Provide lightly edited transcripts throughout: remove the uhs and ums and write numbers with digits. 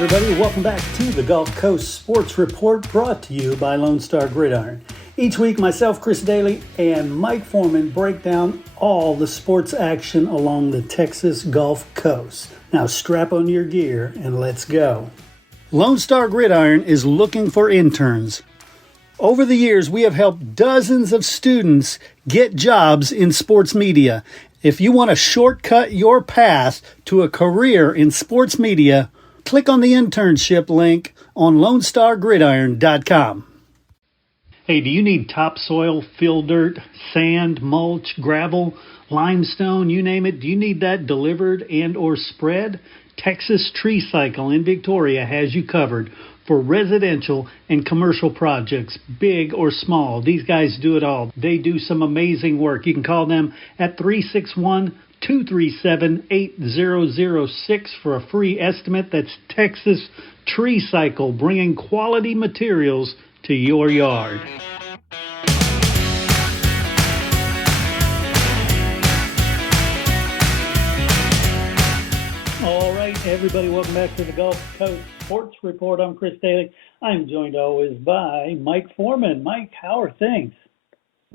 everybody. Welcome back to the Gulf Coast Sports Report, brought to you by Lone Star Gridiron. Each week, myself, Chris Daly, and Mike Forman break down all the sports action along the Texas Gulf Coast. Now strap on your gear and let's go. Lone Star Gridiron is looking for interns. Over the years, we have helped dozens of students get jobs in sports media. If you want to shortcut your path to a career in sports media, click on the internship link on LoneStarGridiron.com. Hey, do you need topsoil, fill dirt, sand, mulch, gravel, limestone, you name it? Do you need that delivered and or spread? Texas Tree Cycle in Victoria has you covered for residential and commercial projects, big or small. These guys do it all. They do some amazing work. You can call them at 361-237-8006 for a free estimate. That's Texas Tree Cycle, bringing quality materials to your yard. All right, everybody, welcome back to the Gulf Coast Sports Report. I'm Chris Daly. I'm joined always by Mike Forman. Mike, how are things?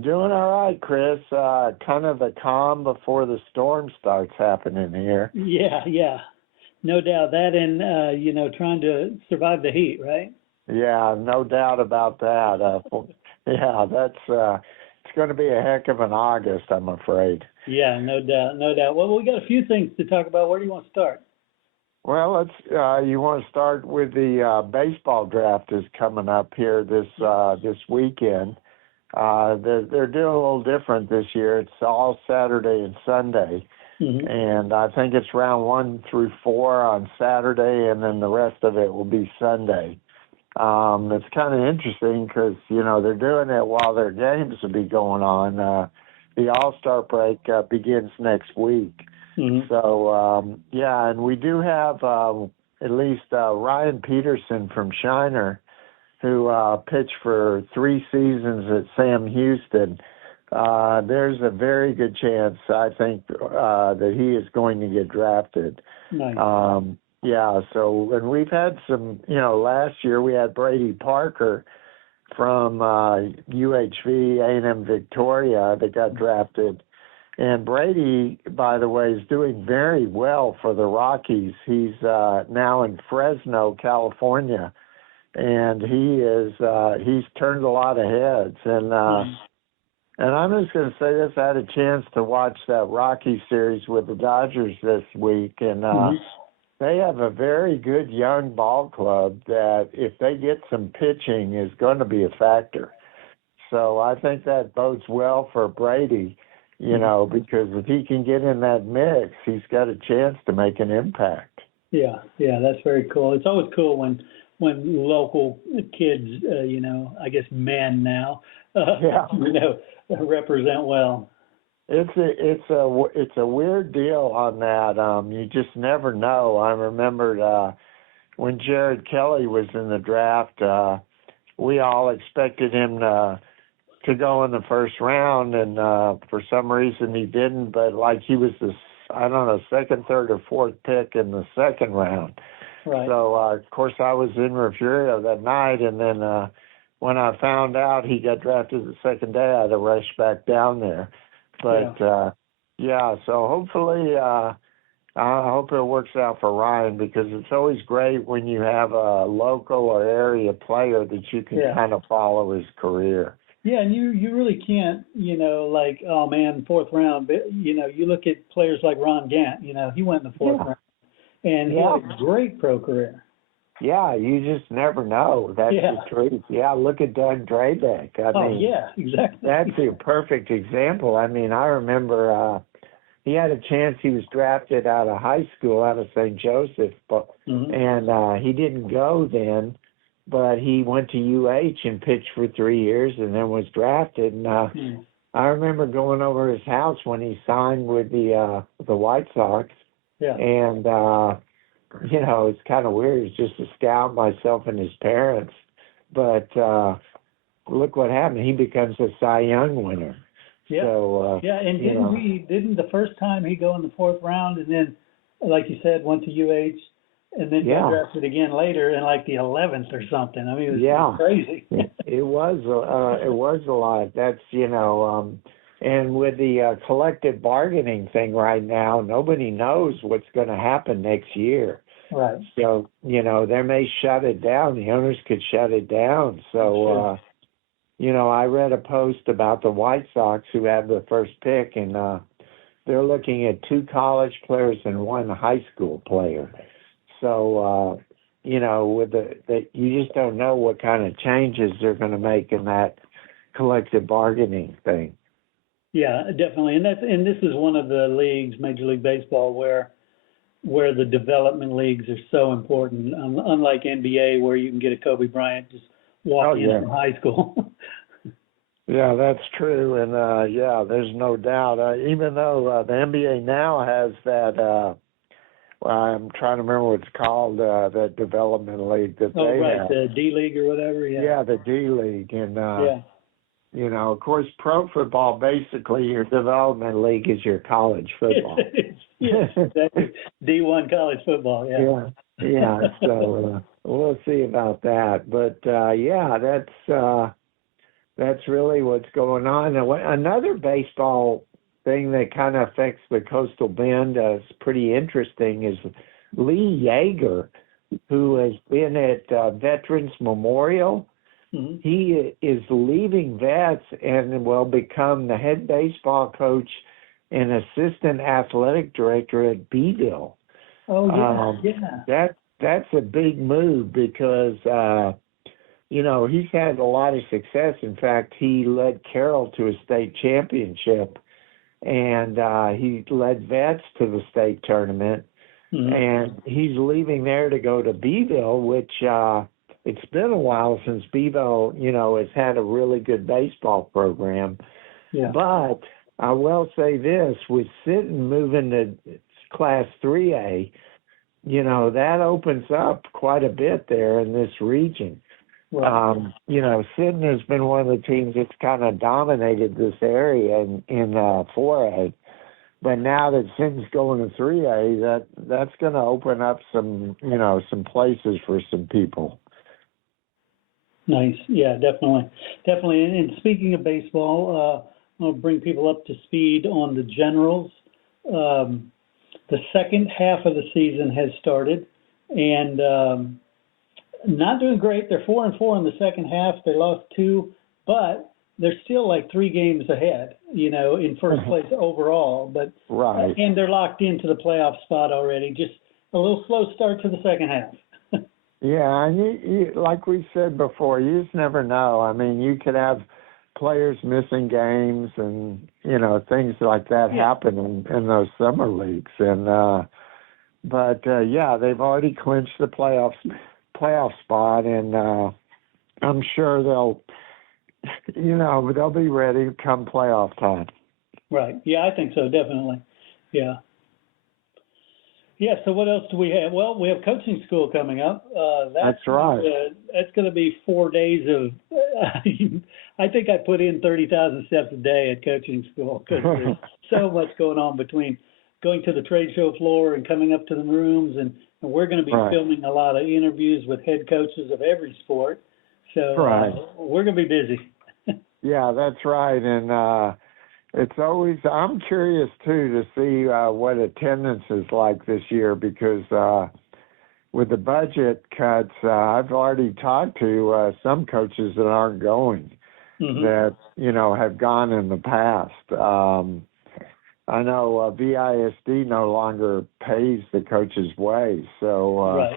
Doing all right, Chris. Kind of the calm before the storm starts happening here. Yeah. No doubt. That and, trying to survive the heat, right? Yeah, no doubt about that. It's going to be a heck of an August, I'm afraid. Yeah, no doubt. Well, we got a few things to talk about. Where do you want to start? Well, you want to start with the baseball draft is coming up here this weekend. They're doing a little different this year. It's all Saturday and Sunday. Mm-hmm. And I think it's round 1 through 4 on Saturday, and then the rest of it will be Sunday. It's kind of interesting because, they're doing it while their games will be going on. The All-Star break begins next week. Mm-hmm. So, and we do have at least Ryan Peterson from Shiner, who pitched for 3 seasons at Sam Houston. There's a very good chance, I think, that he is going to get drafted. Nice. And we've had some, last year we had Brady Parker from UHV, A&M Victoria, that got drafted. And Brady, by the way, is doing very well for the Rockies. He's now in Fresno, California, and he's turned a lot of heads. And I'm just going to say this, I had a chance to watch that Rockies series with the Dodgers this week, and they have a very good young ball club that, if they get some pitching, is going to be a factor. So I think that bodes well for Brady, because if he can get in that mix, he's got a chance to make an impact. Yeah, that's very cool. It's always cool when local kids, I guess men now, represent well. It's a weird deal on that. You just never know. I remembered when Jared Kelly was in the draft, we all expected him to go in the first round, and for some reason he didn't. But he was second, third, or fourth pick in the second round. Right. So of course I was in Refugio that night, and then when I found out he got drafted the second day, I had to rush back down there. But, so hopefully I hope it works out for Ryan, because it's always great when you have a local or area player that you can kind of follow his career. Yeah, and you really can't, oh, man, fourth round. But, you look at players like Ron Gant, he went in the fourth round, and he had a great pro career. Yeah, you just never know. That's the truth. Yeah, look at Doug Drabek. Exactly. That's a perfect example. I mean, I remember he had a chance. He was drafted out of high school, out of St. Joseph, and he didn't go then, but he went to UH and pitched for 3 years and then was drafted. And I remember going over his house when he signed with the White Sox. Yeah. And it's kind of weird. It's just a scout, myself and his parents. But look what happened. He becomes a Cy Young winner. Yeah. So, and didn't the first time he go in the fourth round, and then, like you said, went to UH, and then got drafted again later in like the 11th or something. I mean, it was crazy. It was a lot. That's, and with the collective bargaining thing right now, nobody knows what's going to happen next year. Right. So, they may shut it down. The owners could shut it down. So, I read a post about the White Sox who have the first pick, and they're looking at 2 college players and 1 high school player. So, with you just don't know what kind of changes they're going to make in that collective bargaining thing. Yeah, definitely. And this is one of the leagues, Major League Baseball, where the development leagues are so important. Unlike NBA, where you can get a Kobe Bryant just walking in from high school. Yeah, that's true. And, there's no doubt. Even though the NBA now has that I'm trying to remember what it's called, that development league that they have. The D League or whatever, Yeah, the D League. And, of course, pro football, basically your development league is your college football. Yes, exactly. D1 college football, Yeah, so we'll see about that. But, that's really what's going on. Another baseball thing that kind of affects the Coastal Bend is pretty interesting is Lee Jagger, who has been at Veterans Memorial. Mm-hmm. He is leaving Vets and will become the head baseball coach and assistant athletic director at Beeville. Oh, That's a big move because, he's had a lot of success. In fact, he led Carroll to a state championship. And he led Vets to the state tournament, and he's leaving there to go to Beeville, which it's been a while since Beeville, has had a really good baseball program. Yeah. But I will say this, with Sinton moving to Class 3A, that opens up quite a bit there in this region. Right. Sinton has been one of the teams that's kind of dominated this area in 4A. But now that Sinton's going to 3A, that's going to open up some places for some people. Nice. Yeah, definitely. Definitely. And speaking of baseball, I'll bring people up to speed on the Generals. The second half of the season has started, and not doing great. They're 4-4 in the second half. They lost 2, but they're still like 3 games ahead, in first place overall. But right. And they're locked into the playoff spot already. Just a little slow start to the second half. Yeah, and you, like we said before, you just never know. I mean, you could have players missing games and, things like that happen in those summer leagues. And but they've already clinched the playoff spot, and I'm sure they'll be ready come playoff time. Right. Yeah, I think so, definitely. Yeah. Yeah, so what else do we have? Well, we have coaching school coming up. That's right. That's going to be 4 days of I think I put in 30,000 steps a day at coaching school because there's so much going on between going to the trade show floor and coming up to the rooms, and we're going to be filming a lot of interviews with head coaches of every sport. So we're going to be busy. Yeah, that's right. And it's always, I'm curious, too, to see what attendance is like this year because with the budget cuts, I've already talked to some coaches that aren't going that, have gone in the past. I know VISD no longer pays the coach's way, so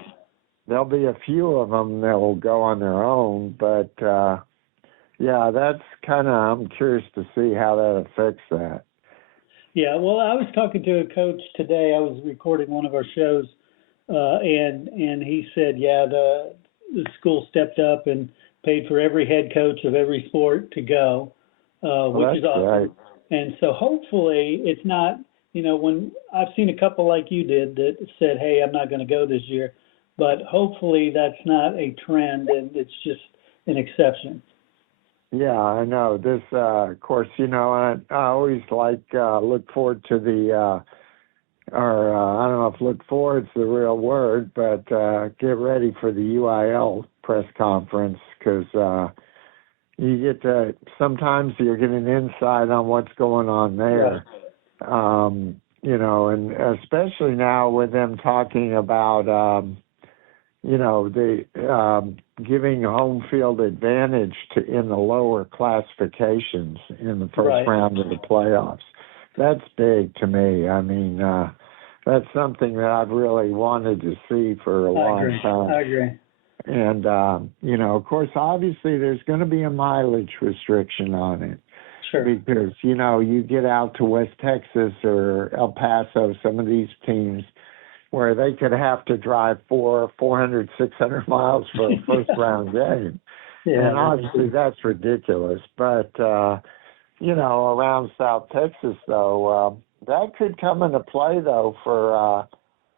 there'll be a few of them that will go on their own, but that's kind of, I'm curious to see how that affects that. Yeah, well, I was talking to a coach today. I was recording one of our shows, and he said, the school stepped up and paid for every head coach of every sport to go, which is awesome. Right. And so hopefully it's not, when I've seen a couple like you did that said, hey, I'm not going to go this year, but hopefully that's not a trend and it's just an exception. Yeah, I know. This, of course, I always look forward to the or I don't know if look forward's the real word, but get ready for the UIL press conference, because you get to, sometimes you're getting insight on what's going on there. Right. And especially now with them talking about, the giving home field advantage in the lower classifications in the first round of the playoffs. That's big to me. I mean, that's something that I've really wanted to see for a long time. I agree. And, of course, obviously there's going to be a mileage restriction on it. Sure. Because, you get out to West Texas or El Paso, some of these teams, where they could have to drive 400, 600 miles for a first-round game. Yeah, and obviously that's ridiculous. But, around South Texas, though, that could come into play, though, for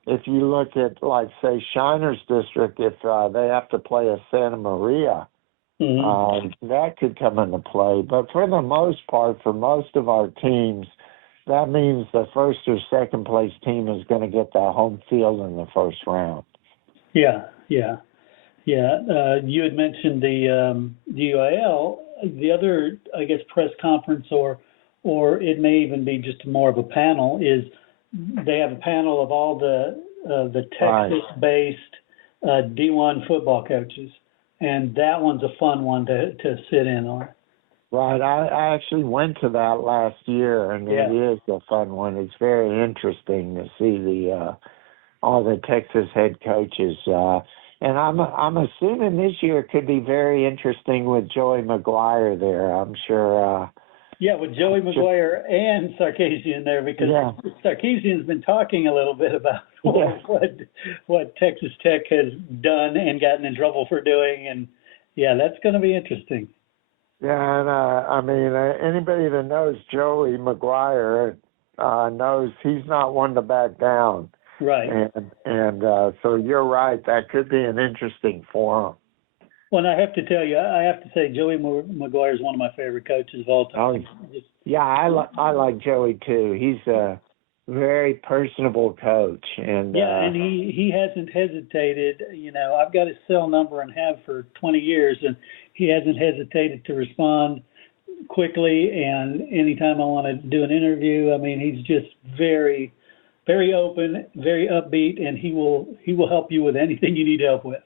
if you look at, like, say, Shiner's district, if they have to play a Santa Maria, that could come into play. But for the most part, for most of our teams, that means the first or second place team is going to get the home field in the first round. Yeah. You had mentioned the UIL. The other, I guess, press conference, or it may even be just more of a panel, is they have a panel of all the Texas-based D1 football coaches, and that one's a fun one to sit in on. Right. I actually went to that last year, and it is a fun one. It's very interesting to see all the Texas head coaches. And I'm assuming this year could be very interesting with Joey McGuire there. I'm sure. With Joey McGuire and Sarkisian there, because Sarkisian's been talking a little bit about what Texas Tech has done and gotten in trouble for doing, and that's going to be interesting. Yeah, and anybody that knows Joey McGuire knows he's not one to back down. Right. And so you're right. That could be an interesting forum. Well, and I have to tell you, I have to say Joey McGuire is one of my favorite coaches of all time. I like Joey too. He's a very personable coach, and and he hasn't hesitated. I've got his cell number and have for 20 years, and he hasn't hesitated to respond quickly. And anytime I want to do an interview, he's just very, very open, very upbeat, and he will help you with anything you need help with.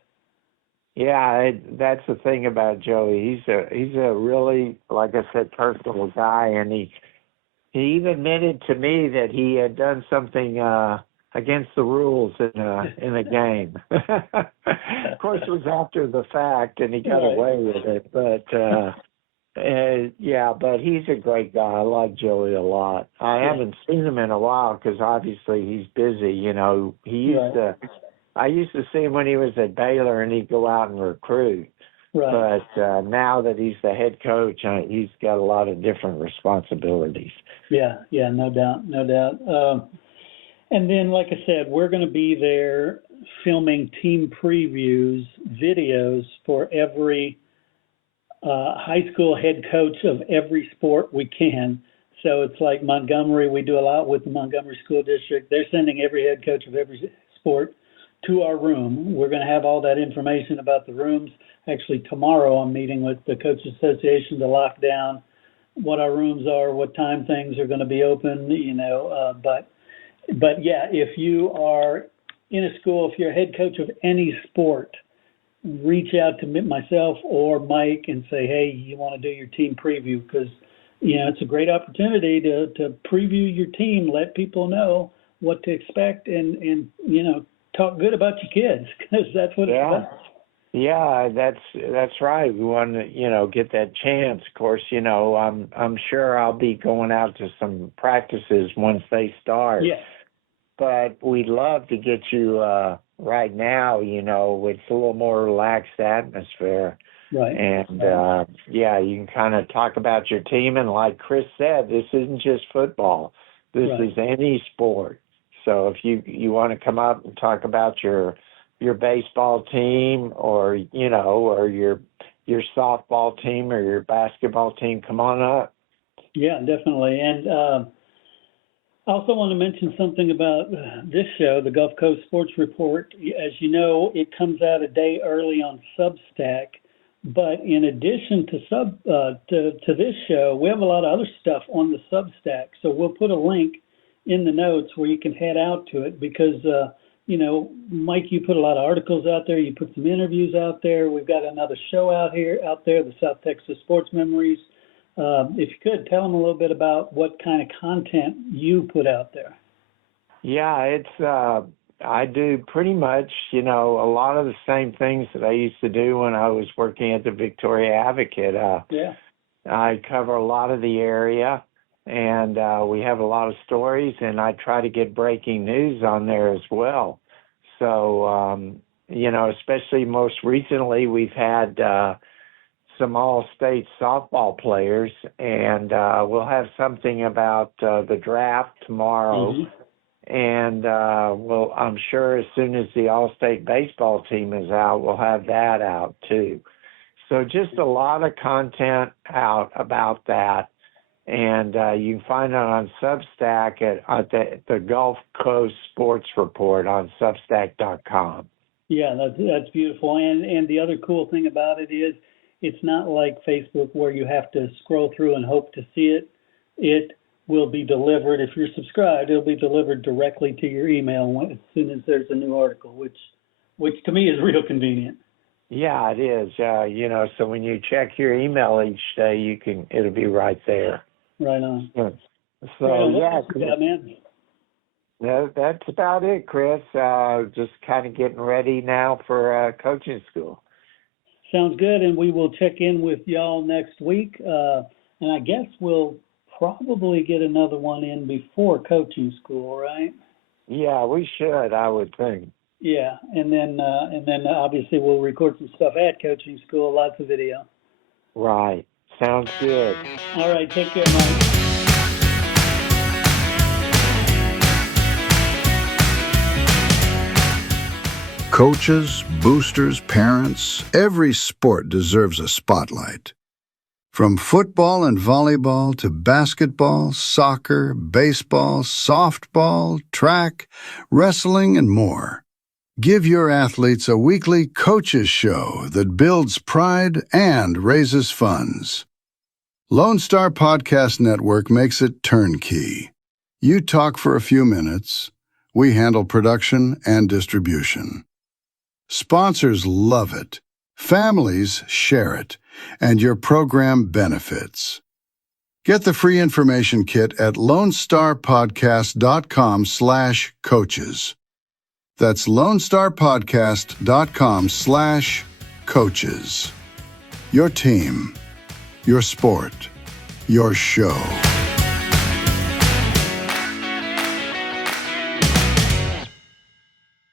Yeah, that's the thing about Joey. He's a really, like I said, personal guy, and he even admitted to me that he had done something against the rules in a game. Of course, it was after the fact, and he got away with it. But but he's a great guy. I like Joey a lot. I haven't seen him in a while because obviously he's busy. He used to. I used to see him when he was at Baylor, and he'd go out and recruit. Right. But now that he's the head coach, he's got a lot of different responsibilities. Yeah, no doubt. And then, like I said, we're going to be there filming team previews, videos for every high school head coach of every sport we can. So it's like Montgomery. We do a lot with the Montgomery School District. They're sending every head coach of every sport to our room. We're going to have all that information about the rooms. Actually, tomorrow I'm meeting with the Coaches Association to lock down what our rooms are, what time things are going to be open, But if you are in a school, if you're a head coach of any sport, reach out to myself or Mike and say, hey, you want to do your team preview, because, it's a great opportunity to preview your team, let people know what to expect, and talk good about your kids, because that's what it's about. Yeah, that's right. We want to, get that chance. Of course, I'm sure I'll be going out to some practices once they start. Yeah. But we'd love to get you right now, with a little more relaxed atmosphere. Right. And, you can kind of talk about your team. And like Chris said, this isn't just football. This is any sport. So if you want to come up and talk about your baseball team or your softball team or your basketball team, come on up. Yeah, definitely. And I also want to mention something about this show, the Gulf Coast Sports Report. As you know, it comes out a day early on Substack. But in addition to this show, we have a lot of other stuff on the Substack. So we'll put a link in the notes where you can head out to it because, Mike, you put a lot of articles out there. You put some interviews out there. We've got another show out there, the South Texas Sports Memories. If you could, tell them a little bit about what kind of content you put out there. Yeah, I do pretty much, a lot of the same things that I used to do when I was working at the Victoria Advocate. I cover a lot of the area, and we have a lot of stories, and I try to get breaking news on there as well. So, especially most recently, we've had some all-state softball players, and we'll have something about the draft tomorrow. Mm-hmm. And I'm sure as soon as the all-state baseball team is out, we'll have that out too. So just a lot of content out about that. And you can find it on Substack at the Gulf Coast Sports Report on Substack.com. Yeah, that's beautiful. And the other cool thing about it is it's not like Facebook where you have to scroll through and hope to see it. It will be delivered, if you're subscribed, it'll be delivered directly to your email as soon as there's a new article, which to me is real convenient. Yeah, it is. So when you check your email each day, it'll be right there. Right on. So man. That's about it, Chris. Just kind of getting ready now for coaching school. Sounds good, and we will check in with y'all next week, and I guess we'll probably get another one in before coaching school, right? Yeah, we should, I would think. Yeah, and then obviously we'll record some stuff at coaching school, lots of video. Right. Sounds good. All right, take care, Mike. Coaches, boosters, parents, every sport deserves a spotlight. From football and volleyball to basketball, soccer, baseball, softball, track, wrestling, and more. Give your athletes a weekly coaches show that builds pride and raises funds. Lone Star Podcast Network makes it turnkey. You talk for a few minutes. We handle production and distribution. Sponsors love it. Families share it. And your program benefits. Get the free information kit at LoneStarPodcast.com/coaches. That's LoneStarPodcast.com/coaches. Your team, your sport, your show.